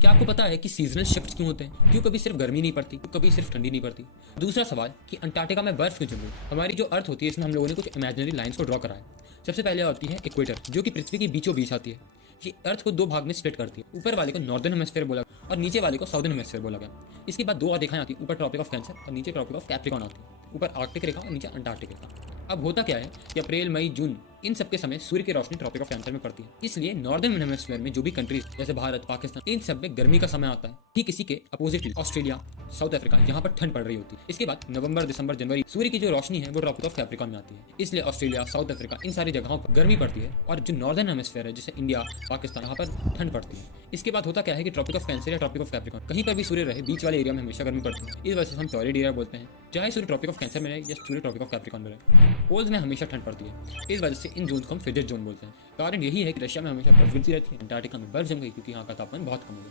क्या आपको पता है कि सीजनल शिफ्ट क्यों होते हैं? क्यों कभी सिर्फ गर्मी नहीं पड़ती, क्यों कभी सिर्फ ठंडी नहीं पड़ती? दूसरा सवाल कि अंटार्कटिका में बर्फ क्यों जम गई? हमारी जो अर्थ होती है इसमें हम लोगों ने कुछ इमेजिनरी लाइंस को ड्रॉ करा है। सबसे पहले आती है इक्वेटर, जो कि पृथ्वी के बीचों बीच आती है। ये अर्थ को दो भाग में स्प्लिट करती है। ऊपर वाले को नॉर्दर्न हेमिस्फीयर बोला और नीचे वाले को साउदर्न हेमिस्फीयर बोला गया। इसके बाद दो रेखाएं आती है, ऊपर ट्रॉपिक ऑफ कैंसर और नीचे ट्रॉपिक ऑफ कैप्रिकॉन आती है। ऊपर आर्कटिक रेखा और नीचे अंटार्कटिक रेखा। अब होता क्या है कि अप्रैल, मई, जून इन सब के समय सूर्य की रोशनी ट्रॉपिक ऑफ कैंसर में पड़ती है। इसलिए नॉर्दर्न हेमिस्फीयर में जो भी कंट्रीज जैसे भारत, पाकिस्तान, इन सब में गर्मी का समय आता है। ठीक इसी के अपोजिटली ऑस्ट्रेलिया, साउथ अफ्रीका, यहाँ पर ठंड पड़ रही होती है। इसके बाद नवंबर, दिसंबर, जनवरी सूर्य की जो रोशनी है वो ट्रॉपिक ऑफ कैप्रिकॉन में आती है। इसलिए ऑस्ट्रेलिया, साउथ अफ्रीका इन सारी जगहों पर गर्मी पड़ती है और जो नॉर्दर्न हेमिस्फीयर है जैसे इंडिया, पाकिस्तान, यहाँ पर ठंड पड़ती है। इसके बाद होता क्या है कि ट्रॉपिक ऑफ कैंसर या ट्रॉपिक ऑफ कैप्रिकॉन कहीं पर भी सूर्य रहे, बीच वाले एरिया में हमेशा गर्मी पड़ती है। इस वजह से हम टॉरिड एरिया बोलते हैं। चाहे सूर्य ट्रॉपिक ऑफ कैंसर में रहे या सूर्य ट्रॉपिक ऑफ कैप्रिकॉन में रहे, पोल्स में हमेशा ठंड पड़ती है। इस वजह से इन जोन को हम फ्रिजिड जोन बोलते हैं। कारण यही है कि रशिया में हमेशा बर्फ गिरती रहती है, अंटार्कटिका में बर्फ जम गई क्योंकि यहाँ का तापमान बहुत कम हो गया।